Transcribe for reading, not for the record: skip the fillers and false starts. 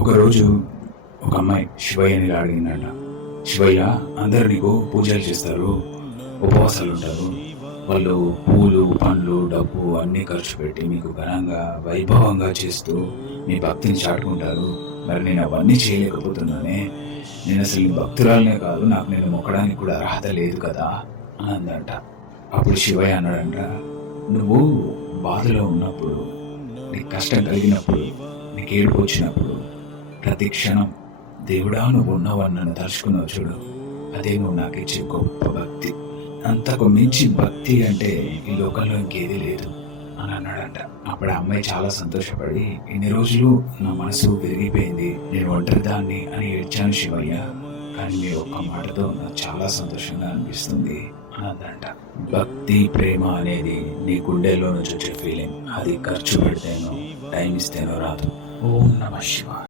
ఒకరోజు ఒక అమ్మాయి శివయ్యని ఇలా అడిగిందంట. శివయ్య, అందరు నీకు పూజలు చేస్తారు, ఉపవాసాలు ఉంటారు, వాళ్ళు పూలు పండ్లు డబ్బు అన్నీ ఖర్చు పెట్టి మీకు ఘనంగా వైభవంగా చేస్తూ మీ భక్తిని చాటుకుంటారు. మరి నేను అవన్నీ చేయలేకపోతున్నానే, నేను అసలు నీ భక్తురాలనే కాదు, నాకు నేను మొక్కడానికి కూడా అర్హత లేదు కదా అని అందంట. అప్పుడు శివయ్య అన్నాడంట, నువ్వు బాధలో ఉన్నప్పుడు, నీకు కష్టం కలిగినప్పుడు, నీకు ఏడుపు వచ్చినప్పుడు ప్రతి క్షణం దేవుడా నువ్వు ఉన్నావని నన్ను తలుచుకున్నావు చూడు, అదే నువ్వు నాకు ఇచ్చే గొప్ప భక్తి. అంతకు మించి భక్తి అంటే ఈ లోకంలో ఇంకేదీ లేదు అని అన్నాడంట. అప్పుడు ఆ అమ్మాయి చాలా సంతోషపడి, ఇన్ని రోజులు నా మనసు విరిగిపోయింది, నేను ఒంటరి దాన్ని అని ఏడ్చాను శివయ్య, కానీ మీ ఒక్క మాటతో నాకు చాలా సంతోషంగా అనిపిస్తుంది అని అందంట. భక్తి ప్రేమ అనేది నీ గుండెల్లో నుంచి వచ్చే ఫీలింగ్. అది ఖర్చు పెడితేనో టైం ఇస్తేనో రాదు. ఓం నమః శివాయ.